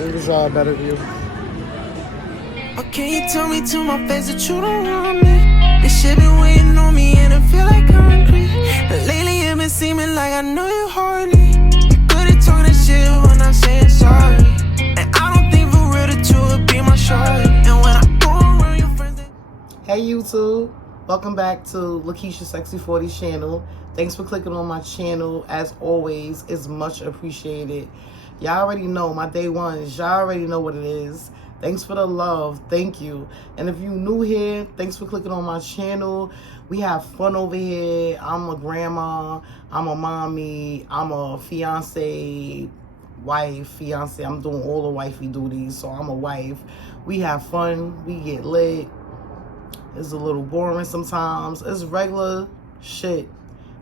Niggas are a better view. Or can you tell me to my face that you don't want me? This shit been waiting on me and I feel like concrete. But lately it been seeming like I know you hardly. You good at talking shit when I'm saying sorry. And I don't think for real that you would be my shorty. And when I go around your friends, Hey YouTube, welcome back to Lakeisha Sexy 40's channel. Thanks for clicking on my channel. As always, it's much appreciated. Y'all already know my day ones. Y'all already know what it is. Thanks for the love. Thank you. And if you new here, thanks for clicking on my channel. We have fun over here. I'm a grandma. I'm a mommy. I'm a fiance, wife, fiance. I'm doing all the wifey duties, so I'm a wife. We have fun. We get lit. It's a little boring sometimes. It's regular shit.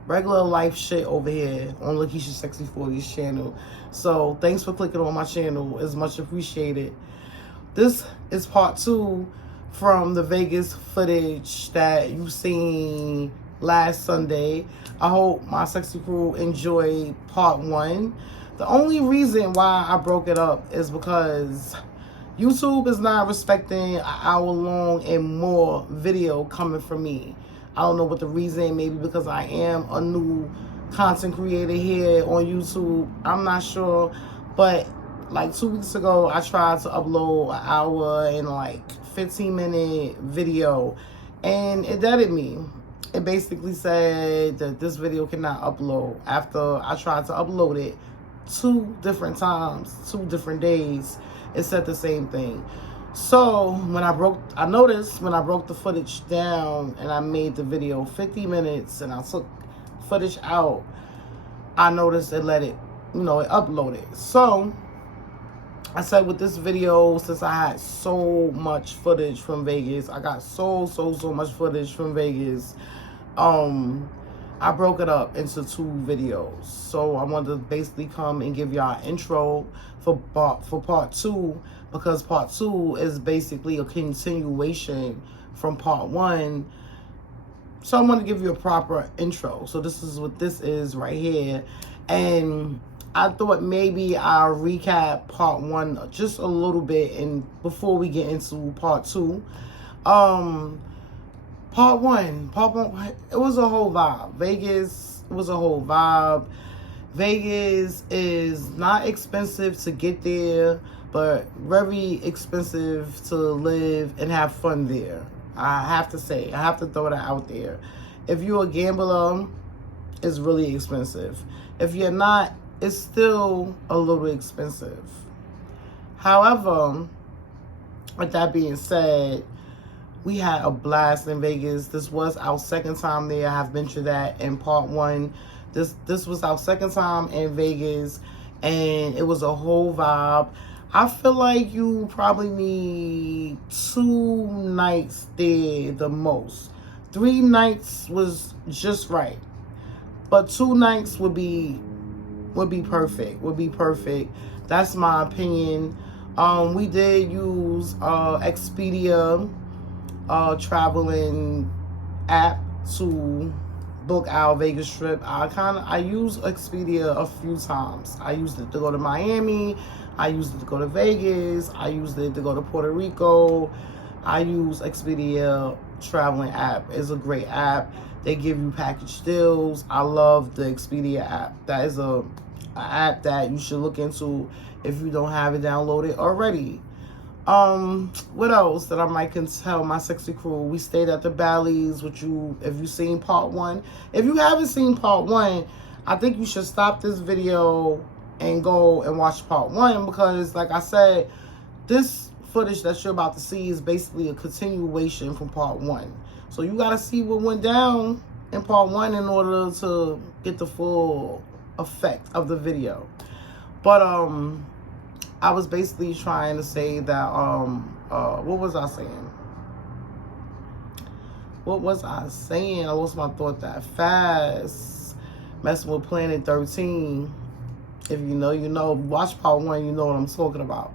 Regular life shit over here on Lakeisha Sexy 40's channel. So thanks for clicking on my channel. It's much appreciated. This is part 2 from the Vegas footage that you seen last Sunday. I hope my sexy crew enjoyed part 1. The only reason why I broke it up is because YouTube is not respecting an hour-long and more video coming from me. I don't know what the reason, maybe because I am a new content creator here on YouTube. I'm not sure, but like 2 weeks ago, I tried to upload an hour and like 15-minute video, and it deaded me. It basically said that this video cannot upload. After I tried to upload it 2 different times, 2 different days, it said the same thing. So I noticed when I broke the footage down and I made the video 50 minutes and I took footage out, I noticed it let it, it uploaded. So I said with this video, since I had so much footage from Vegas, I got so much footage from Vegas, I broke it up into 2 videos. So I wanted to basically come and give y'all an intro for part 2, because part 2 is basically a continuation from part 1. So I want to give you a proper intro. So this is what this is right here. And I thought maybe I'll recap part 1 just a little bit and before we get into part 2. Part one, it was a whole vibe. Vegas was a whole vibe. Vegas is not expensive to get there, but very expensive to live and have fun there. I have to say, I have to throw that out there. If you're a gambler, it's really expensive. If you're not, it's still a little expensive. However, with that being said, we had a blast in Vegas. This was our second time there. I have mentioned that in part 1. This was our second time in Vegas, and it was a whole vibe. I feel like you probably need 2 nights there the most. 3 nights was just right, but 2 nights would be perfect. Would be perfect. That's my opinion. We did use Expedia traveling app to book our Vegas trip. I used Expedia a few times. I used it to go to Miami. I used it to go to Vegas. I used it to go to Puerto Rico. I use Expedia traveling app. It's a great app. They give you package deals. I love the Expedia app. That is a app that you should look into if you don't have it downloaded already. What else that I might can tell my sexy crew? We stayed at the Bally's with you. If you've seen part 1, if you haven't seen part 1, I think you should stop this video and go and watch part 1, because like I said, this footage that you're about to see is basically a continuation from part 1. So you got to see what went down in part 1 in order to get the full effect of the video. But I was basically trying to say that, what was I saying? What was I saying? I lost my thought that fast. Messing with Planet 13. If you know, you know. Watch part 1, you know what I'm talking about.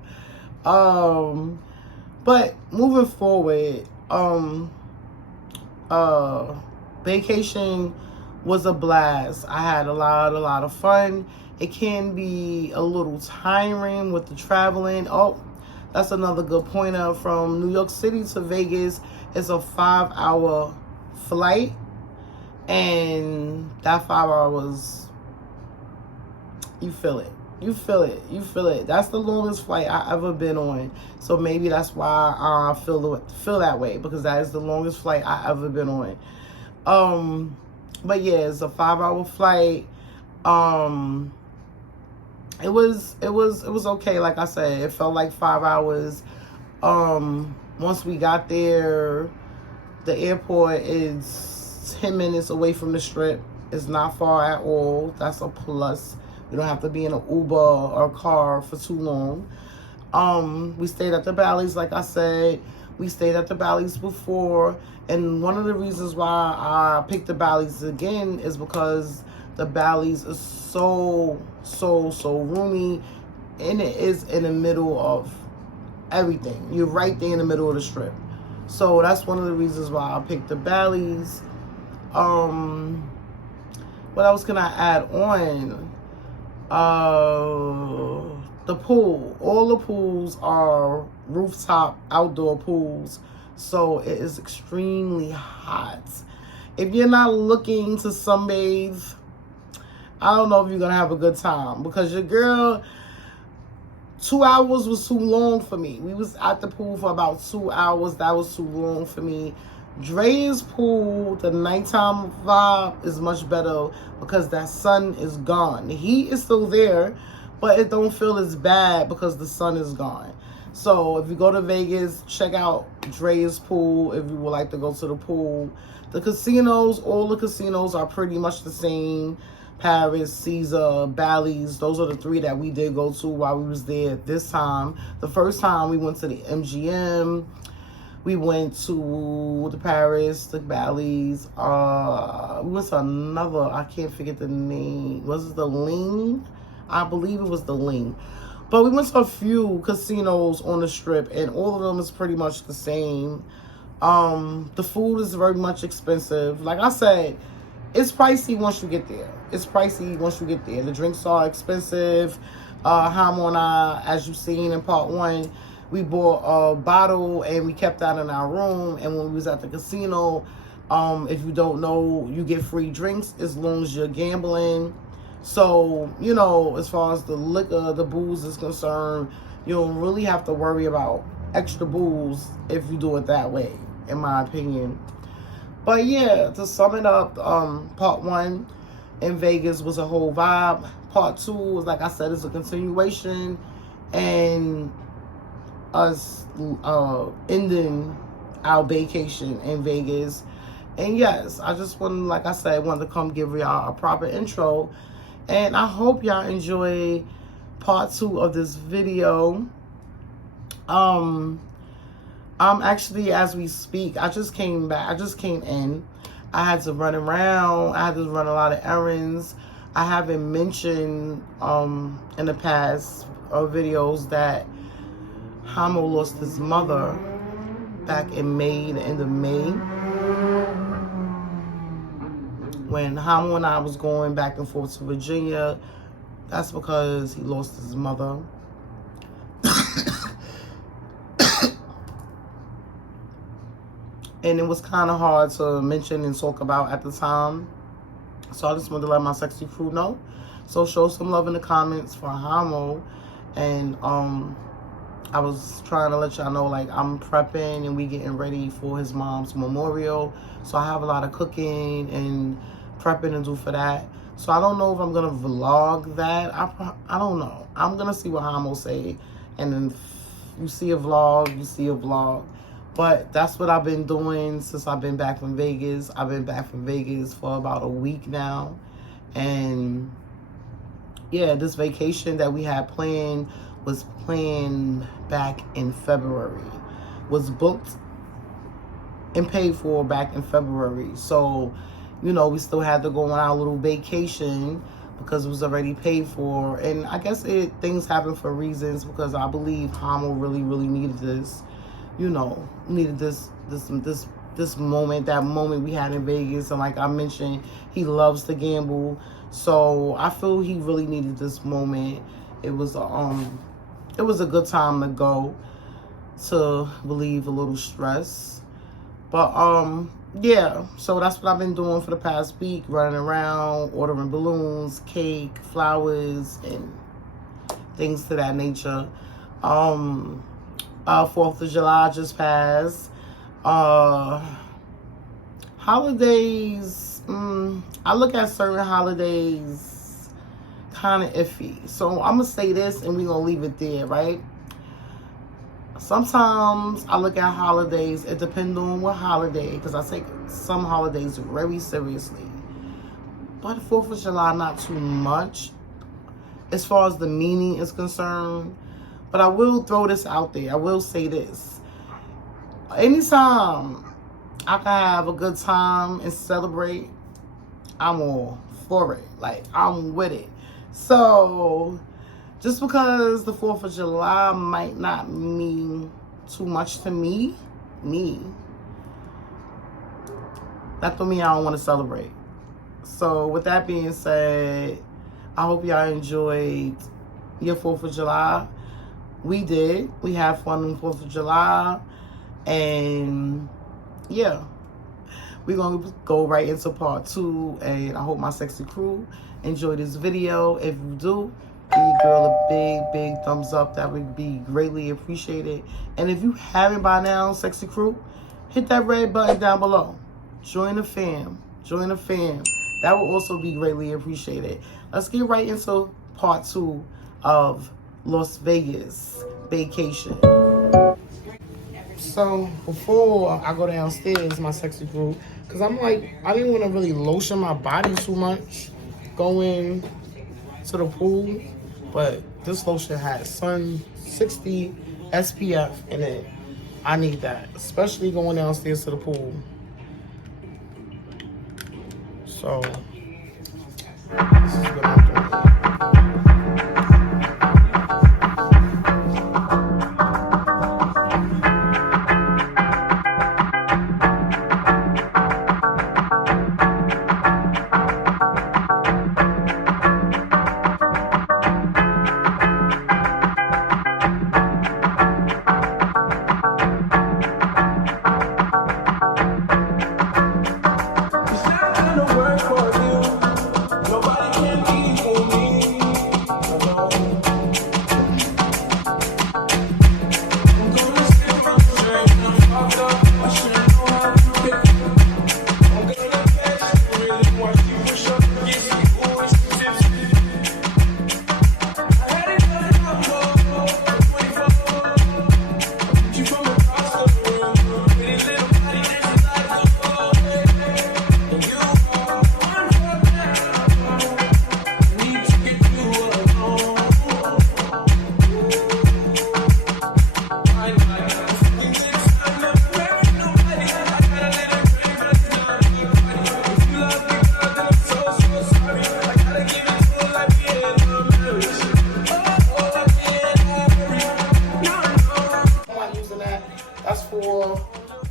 But moving forward, vacation was a blast. I had a lot of fun. it can be a little tiring with the traveling. Oh, that's another good pointer. From New York City to Vegas is a 5-hour flight. And that 5 hours, you feel it. You feel it. You feel it. That's the longest flight I ever been on. So maybe that's why I feel that way, because that is the longest flight I ever been on. But yeah, it's a 5-hour flight. It was okay. Like I said, it felt like 5 hours. Once we got there, the airport is 10 minutes away from the Strip. It's not far at all. That's a plus. You don't have to be in an Uber or a car for too long. We stayed at the Bally's, like I said. We stayed at the Bally's before. And one of the reasons why I picked the Bally's again is because the Bally's is so roomy. And it is in the middle of everything. You're right there in the middle of the Strip. So that's one of the reasons why I picked the Bally's. What else can I add on? The pool. All the pools are rooftop outdoor pools, so it is extremely hot. If you're not looking to sunbathe, I don't know if you're gonna have a good time, because your girl, 2 hours was too long for me. We was at the pool for about 2 hours. That was too long for me. Dre's pool, the nighttime vibe is much better because that sun is gone. The heat is still there, but it don't feel as bad because the sun is gone. So if you go to Vegas, check out Dre's pool if you would like to go to the pool. The casinos, all the casinos are pretty much the same. Paris, Caesar, Bally's, those are the 3 that we did go to while we was there this time. The first time we went to the MGM. We went to the Paris, the Bally's. We went to another, I can't forget the name. Was it the Ling? I believe it was the Ling. But we went to a few casinos on the Strip, and all of them is pretty much the same. The food is very much expensive. Like I said, it's pricey once you get there. It's pricey once you get there. The drinks are expensive. Hamo and I, as you've seen in part 1, we bought a bottle and we kept that in our room. And when we was at the casino, if you don't know, you get free drinks as long as you're gambling. So, you know, as far as the liquor, the booze is concerned, you don't really have to worry about extra booze if you do it that way, in my opinion. But yeah, to sum it up, part 1 in Vegas was a whole vibe. Part 2 was, like I said, is a continuation. And us ending our vacation in Vegas. And yes, I just wanted, like I said, wanted to come give y'all a proper intro. And I hope y'all enjoy part 2 of this video. I'm actually, as we speak, I just came in. I had to run around. I had to run a lot of errands. I haven't mentioned in the past videos that Hamo lost his mother back in May, the end of May. When Hamo and I was going back and forth to Virginia, that's because he lost his mother. And it was kind of hard to mention and talk about at the time. So I just wanted to let my sexy crew know. So show some love in the comments for Hamo. And I was trying to let y'all know, like, I'm prepping and we getting ready for his mom's memorial. So I have a lot of cooking and prepping to do for that. So I don't know if I'm going to vlog that. I don't know. I'm going to see what Hamo say. And then if you see a vlog, you see a vlog. But that's what I've been doing since I've been back from Vegas. I've been back from Vegas for about a week now. And yeah, this vacation that we had planned was planned back in February. Was booked and paid for back in February. So, you know, we still had to go on our little vacation because it was already paid for. And I guess things happen for reasons, because I believe Hamo really needed this. You know, needed this this moment, that moment we had in Vegas. And like I mentioned, he loves to gamble. So I feel he really needed this moment. It was a good time to go to relieve a little stress. But yeah, so that's what I've been doing for the past week, running around, ordering balloons, cake, flowers, and things to that nature. 4th of July just passed. Holidays, I look at certain holidays kind of iffy. So I'm going to say this and we're going to leave it there, right? Sometimes I look at holidays, it depends on what holiday, because I take some holidays very seriously. But 4th of July, not too much as far as the meaning is concerned. But I will throw this out there. I will say this. Anytime I can have a good time and celebrate, I'm all for it. Like, I'm with it. So just because the 4th of July might not mean too much to me, that don't mean I don't want to celebrate. So with that being said, I hope y'all enjoyed your 4th of July. We did. We had fun on 4th of July. And yeah, we're going to go right into part 2. And I hope my sexy crew enjoy this video. If you do, give your girl a big thumbs up. That would be greatly appreciated. And if you haven't by now, sexy crew, hit that red button down below. Join the fam. Join the fam. That will also be greatly appreciated. Let's get right into part 2 of Las Vegas vacation. So before I go downstairs, my sexy crew, because I'm like, I didn't want to really lotion my body too much going to the pool, but this lotion has Sun 60 SPF in it. I need that, especially going downstairs to the pool. So this is what I'm doing.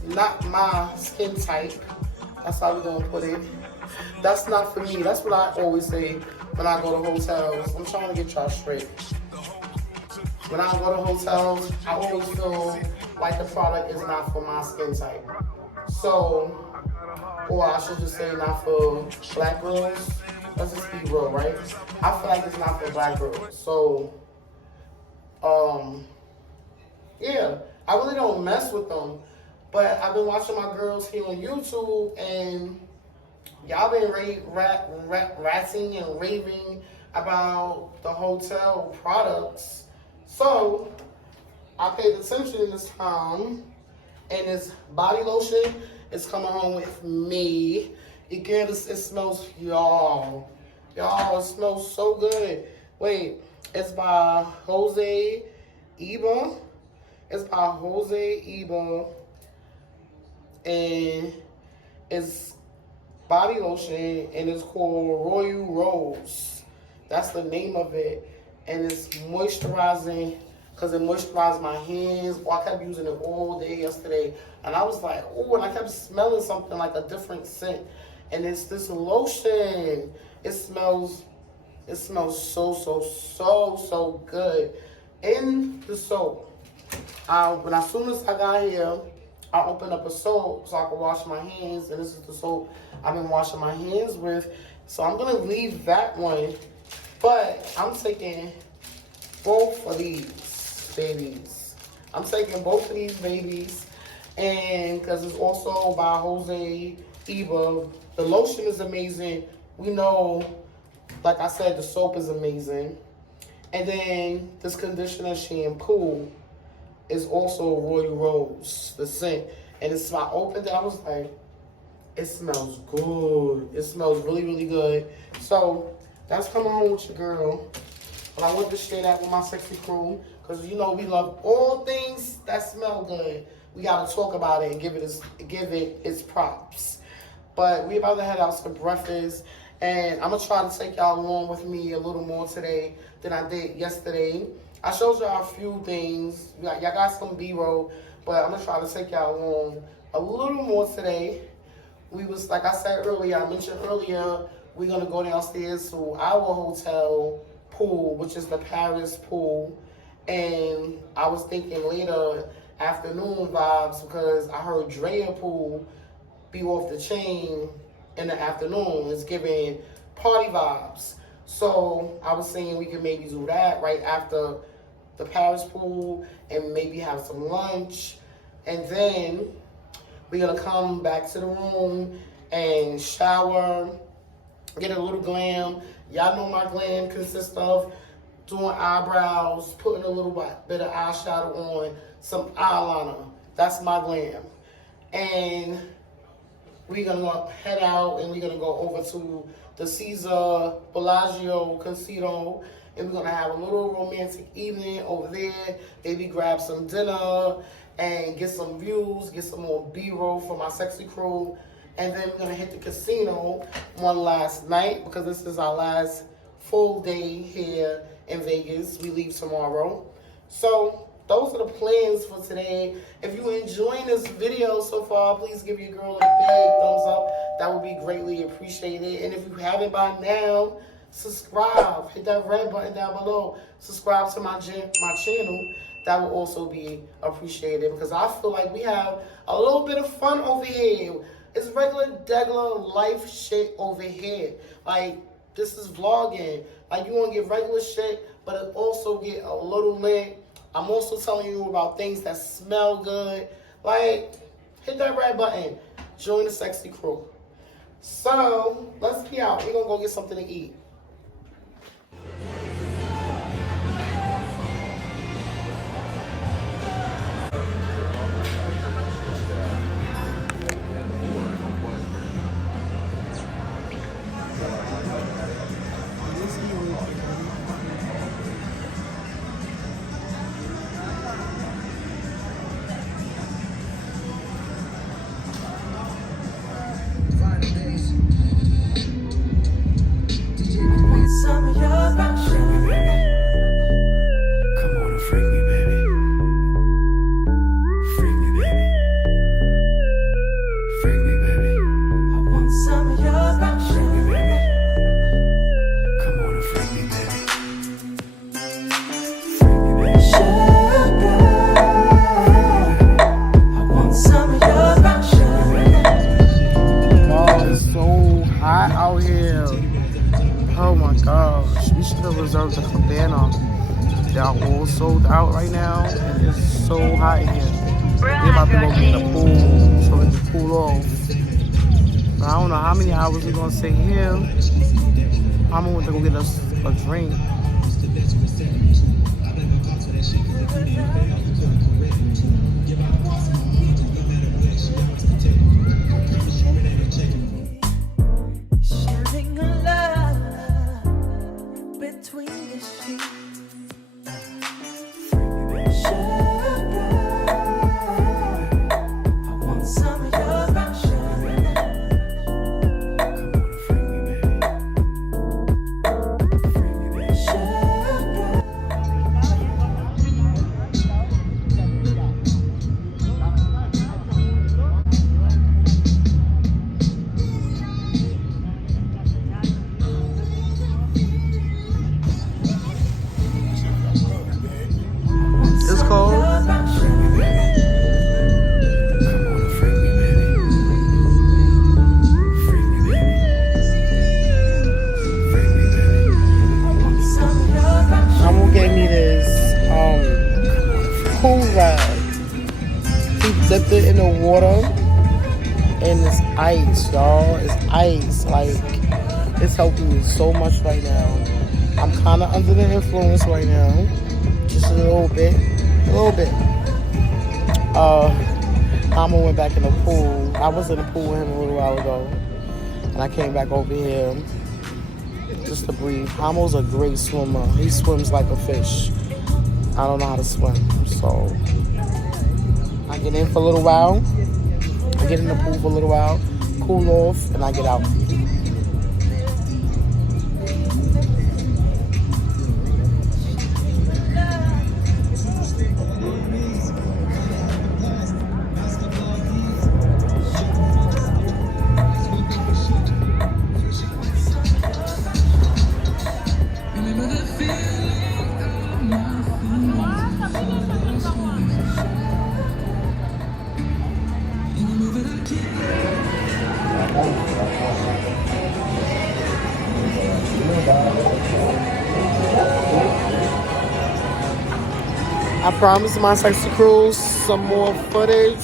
Not my skin type. That's how we're gonna put it. That's not for me. That's what I always say when I go to hotels. I'm trying to get y'all straight. When I go to hotels, I always feel like the product is not for my skin type. So, or I should just say not for black girls. Let's just be real, right? I feel like it's not for black girls. So, yeah, I really don't mess with them. But I've been watching my girls here on YouTube, and y'all been ratting and raving about the hotel products. So I paid attention this time, and this body lotion is coming home with me. Again, it smells, y'all, it smells so good. Wait, it's by Jose Iba. It's by Jose Iba. And it's body lotion, and it's called Royal Rose. That's the name of it. And it's moisturizing because it moisturized my hands. Well, I kept using it all day yesterday, and I was like, oh, and I kept smelling something like a different scent. And it's this lotion. It smells so good. In the soap, when as soon as I got here, I opened up a soap so I could wash my hands, and this is the soap I've been washing my hands with. So I'm gonna leave that one, but I'm taking both of these babies. I'm taking both of these babies, and because it's also by Jose Eva. The lotion is amazing. We know, like I said, the soap is amazing. And then this conditioner shampoo is also Royal Rose, the scent. And it's, I opened it, I was like, it smells good. It smells really, really good. So that's coming home with your girl. But I want to share that with my sexy crew, because you know we love all things that smell good. We gotta talk about it and give it its props. But we about to head out to breakfast, and I'm gonna try to take y'all along with me a little more today than I did yesterday. I showed y'all a few things. Y'all got some B-roll, but I'm gonna try to take y'all along a little more today. We was, like I said earlier, I mentioned earlier, we're gonna go downstairs to our hotel pool, which is the Paris pool. And I was thinking later afternoon vibes, because I heard Drea pool be off the chain in the afternoon. It's giving party vibes. So I was saying we could maybe do that right after the Paris pool and maybe have some lunch. And then we're gonna come back to the room and shower, get a little glam. Y'all know my glam consists of doing eyebrows, putting a little bit of eyeshadow on, some eyeliner. That's my glam. And we're gonna head out and we're gonna go over to the Caesar Bellagio Casino, and we're gonna have a little romantic evening over there. Maybe grab some dinner and get some views, get some more B-roll for my sexy crew. And then we're gonna hit the casino one last night, because this is our last full day here in Vegas. We leave tomorrow. So those are the plans for today. If you're enjoying this video so far, please give your girl a big thumbs up. That would be greatly appreciated. And if you haven't by now, subscribe. Hit that red button down below. Subscribe to my channel. That will also be appreciated, because I feel like we have a little bit of fun over here. It's regular life shit over here. Like, this is vlogging. Like, you want to get regular shit, but it also get a little lit. I'm also telling you about things that smell good. Like, hit that red button. Join the sexy crew. So, let's be out. We're going to go get something to eat. Some of your passion. Come on and freak me, baby. Freak me, baby. Freak me, baby. I want some of your passion. Freak me, baby. Come on and freak me, baby. Freak me, baby. Sugar. I want some of your passion. Oh, it's so hot out here. Oh my gosh, we should have reserved the cabana. They're all sold out right now, and it's so hot in here. We're about to go get in the pool so we can cool off. But I don't know how many hours we're gonna stay here. I'm going to go get us a drink. Sharing a love between the sheets. Sugar, I want some of your passion. Come on and freak me, baby. Freak me, baby. Sugar. water and it's ice, y'all. It's ice. Like, it's helping me so much right now. I'm kind of under the influence right now. Just a little bit. A little bit. Mama went back in the pool. I was in the pool with him a little while ago. And I came back over here just to breathe. Hamo's a great swimmer. He swims like a fish. I don't know how to swim. So I get in for a little while. I get in the pool for a little while, cool off, and I get out. I promised my sexy crew some more footage,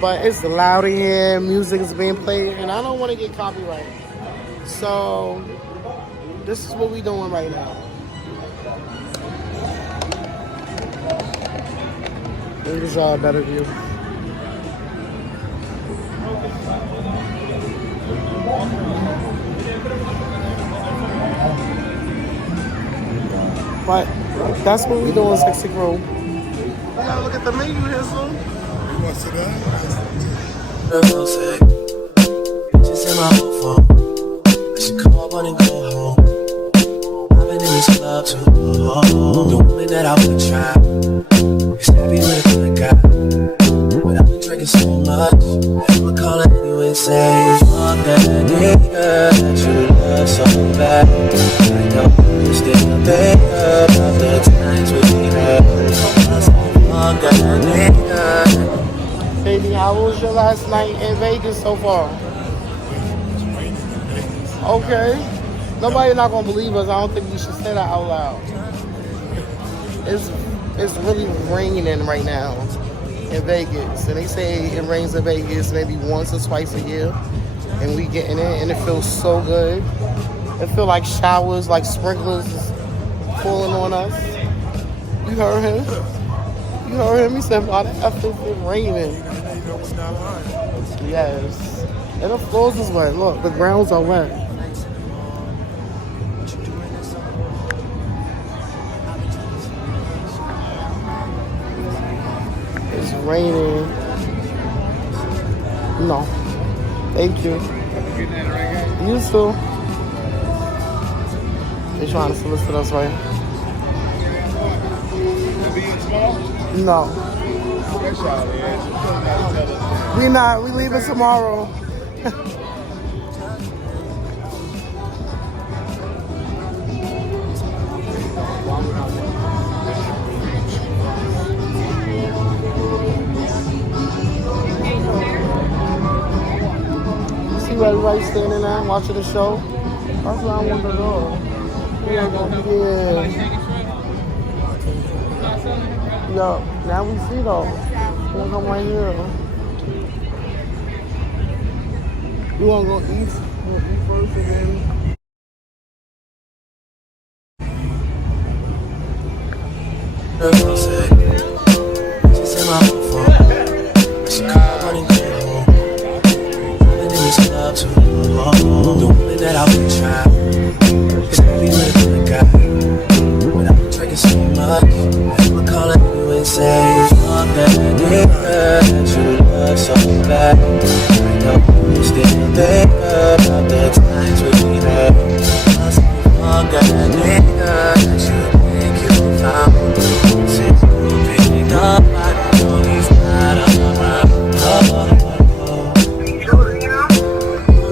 but it's loud in here, music is being played, and I don't want to get copyrighted. So, this is what we doing right now. Give y'all a better view. But that's what we doing, sexy crew. We gotta look at the menu here soon. You want to sit down? Just in my phone. I should call one and go home. I've been in this club too long. The woman that I would try is happy with a good guy, but I've been drinking so much that I'ma call her anyway and say, fuck that nigga that you love so bad. I know you still think about the times we had. Fuck that nigga. Baby, how was your last night in Vegas so far? Okay. Nobody not gonna believe us. I don't think we should say that out loud. It's really raining right now in Vegas. And they say it rains in Vegas maybe once or twice a year. And we getting it and it feels so good. It feels like showers, like sprinklers falling on us. You heard him? You heard him? He said, "Why the F is it raining?" Yes. And the floors is wet. Look, the grounds are wet. It's raining. No. Thank you. You too. They're trying to solicit us, right? No. We not. We leaving tomorrow. You see where everybody's standing there watching the show? That's where I want to go. Yeah. Yo, now we see though. We're gonna come right here. You wanna go eat? You wanna eat first and then? Just in my phone. I should call one and go home. I've been in this club too long. The woman that I would try is happy with a good guy, but I've been drinking so much I'ma call her anyway and say, fuck that nigga that you love so bad. I know you still think about the times we had. Fuck that nigga that you think you found. Since you picked up, I know he's not around.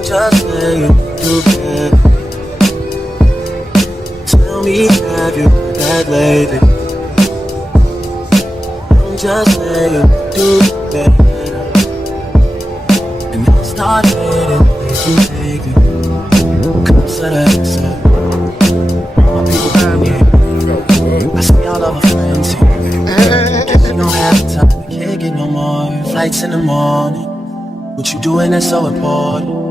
Just saying you do bad. Tell me, have you heard that lately? I'm just saying you do better. And I'll start hating if you take it. Cause of that except my people around me. I see all of our friends here. Guess you don't have time to kick it no more. Flight this in the morning. What you doing that's so important.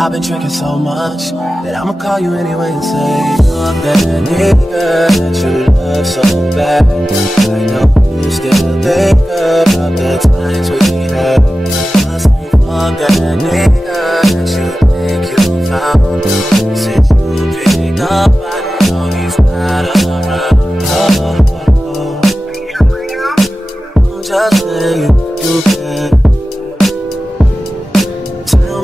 I've been drinking so much that I'ma call you anyway and say, fuck that nigga that you love so bad. I know you still think about the times we had. I say, fuck that nigga that you think you found. Since you picked up, I know he's not around. I'm just saying you can.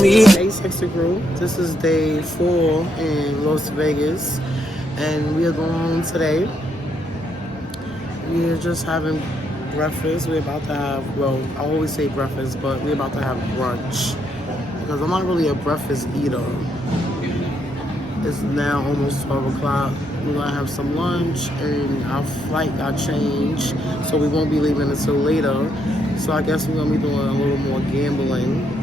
Hey Sexy Crew, this is day 4 in Las Vegas, and we are going home today. We are just having breakfast. We're about to have, well, I always say breakfast, but we're about to have brunch because I'm not really a breakfast eater. It's now almost 12 o'clock. We're gonna have some lunch, and our flight got changed, so we won't be leaving until later. So I guess we're gonna be doing a little more gambling.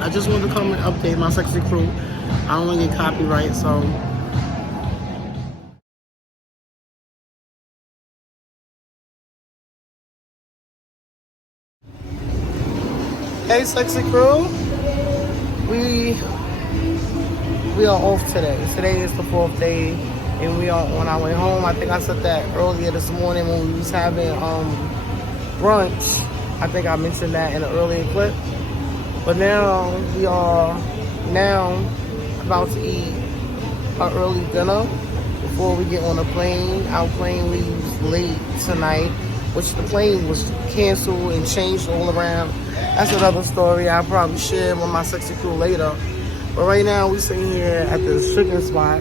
I just wanted to come and update my Sexy Crew. I don't want to get copyright, so. Hey Sexy Crew. We are off today. Today is the 4th day, and we are on our way home. I think I said that earlier this morning when we was having brunch. I think I mentioned that in an earlier clip. But now we are about to eat our early dinner before we get on the plane. Our plane leaves late tonight, which the plane was canceled and changed all around. That's another story I'll probably share with my Sexy Crew later. But right now we sitting here at this chicken spot,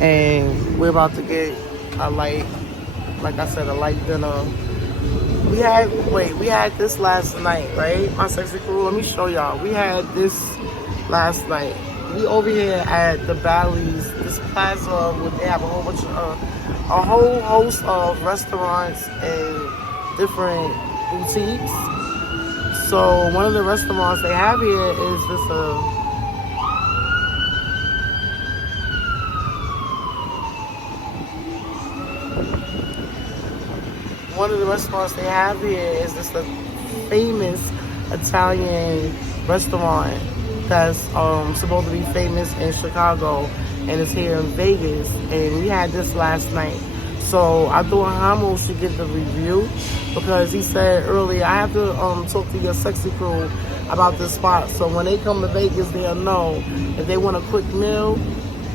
and we're about to get a light dinner. We had this last night, right? My Sexy Crew, let me show y'all. We had this last night. We over here at the Bally's, this plaza where they have a whole host of restaurants and different boutiques. So one of the restaurants they have here is this one of the restaurants they have here is this famous Italian restaurant that's supposed to be famous in Chicago, and it's here in Vegas. And we had this last night. So I thought Hamo should get the review because he said earlier, I have to talk to your Sexy Crew about this spot. So when they come to Vegas, they'll know if they want a quick meal,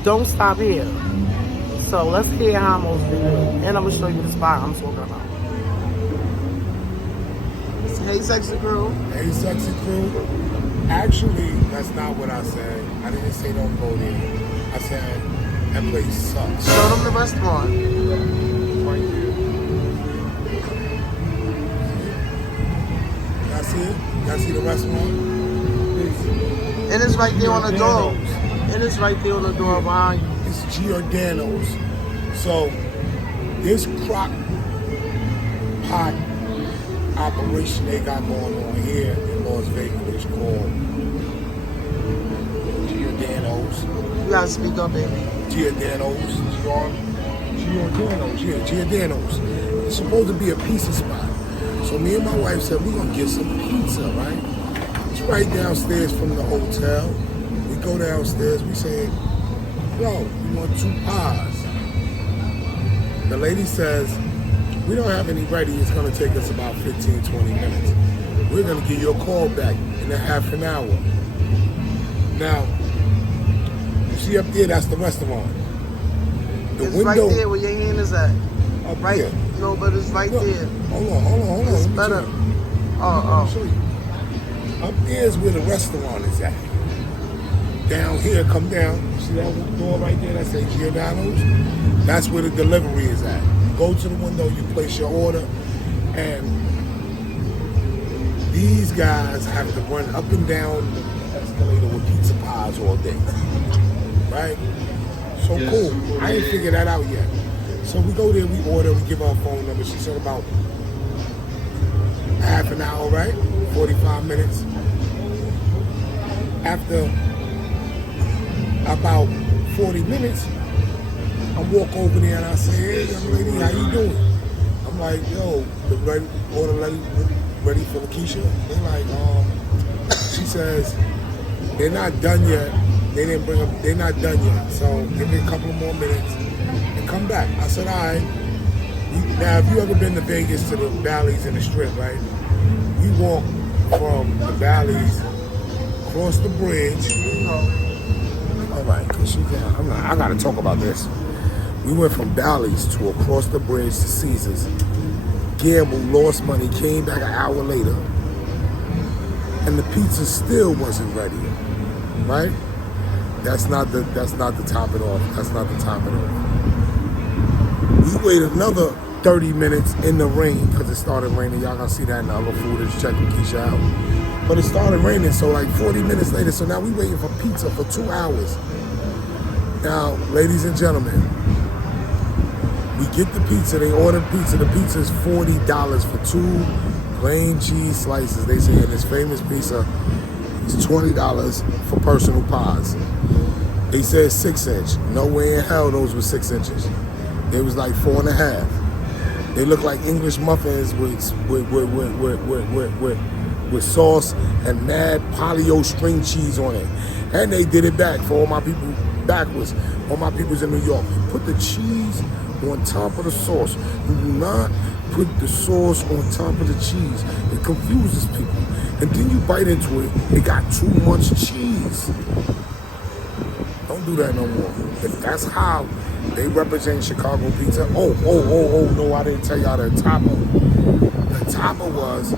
don't stop here. So let's hear Hamo's review, and I'm going to show you the spot I'm talking about. Hey, Sexy Crew. Hey, Sexy Crew. Actually, that's not what I said. I didn't say don't go there. I said that place sucks. Show them the restaurant. Right there. Y'all see it? Y'all see the restaurant? And it's right there on the door. And it's right there on the door behind you. It's Giordano's. So, this crock pot operation they got going on here in Las Vegas is called Giordano's. You gotta speak up, baby. Giordano's. Giordano's. It's supposed to be a pizza spot. So me and my wife said, we're gonna get some pizza, right? It's right downstairs from the hotel. We go downstairs, we say, yo, we want 2 pies. The lady says, we don't have any ready. It's going to take us about 15, 20 minutes. We're going to give you a call back in a half an hour. Now, you see up there, that's the restaurant. It's right there where your hand is at. Up right there. No, but it's right there. Hold on. It's better. Let me show you. Up there is where the restaurant is at. Down here, come down. See that door right there that says Giordano's? That's where the delivery is at. Go to the window, you place your order, and these guys have to run up and down the escalator with pizza pies all day. Right? So cool. I ain't figured that out yet. So we go there, we order, we give our phone number. She said about half an hour, right? 45 minutes. After about 40 minutes, I walk over there and I say, hey, young lady, how you doing? I'm like, yo, the order ready for Lakeisha? They're like, she says, they're not done yet. They didn't bring them, they're not done yet. So give me a couple more minutes and come back. I said, all right. Now, if you ever been to Vegas to the Bally's and the Strip, right? You walk from the Bally's, cross the bridge. All right, cause I gotta talk about this. We went from Bally's to across the bridge to Caesars. Gambled, lost money, came back an hour later, and the pizza still wasn't ready. Right? That's not the top it off. That's not the top it off. We waited another 30 minutes in the rain because it started raining. Y'all gonna see that in the other footage. Check Keisha out. But it started raining, so like 40 minutes later. So now we waiting for pizza for 2 hours. Now, ladies and gentlemen, we get the pizza. They order pizza. The pizza is $40 for 2 plain cheese slices. They say in this famous pizza, it's $20 for personal pies. They said 6-inch. No way in hell those were 6 inches. It was like 4.5. They look like English muffins with sauce and mad polio string cheese on it. And they did it back for all my people backwards. All my peoples in New York. You put the cheese on top of the sauce. You do not put the sauce on top of the cheese. It confuses people. And then you bite into it, it got too much cheese. Don't do that no more. If that's how they represent Chicago pizza, no, I didn't tell y'all the topper. The topper was,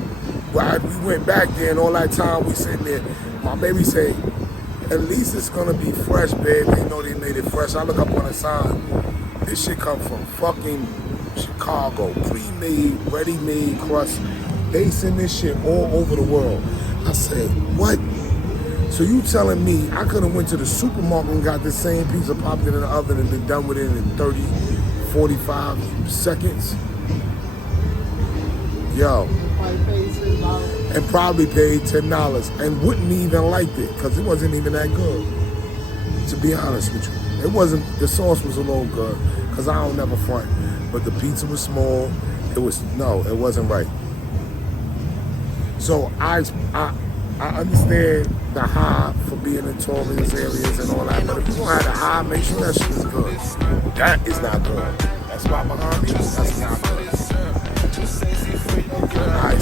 well, we went back there and all that time we sitting there, my baby said, at least it's gonna be fresh, babe. They know they made it fresh. I look up on the sign, this shit come from fucking Chicago. Pre-made, ready-made crust. They send this shit all over the world. I said, what? So you telling me I could have went to the supermarket and got the same pizza, popped it in the oven and been done with it in 30, 45 seconds? Yo. And probably paid $10 and wouldn't even liked it because it wasn't even that good. To be honest with you. It wasn't, the sauce was a little good because I don't never front. But the pizza was small. It wasn't right. So I understand the high for being in tourist areas and all that, but if you don't have the high, make sure that shit is good. That is not good. That's why behind me, that's not good. All right,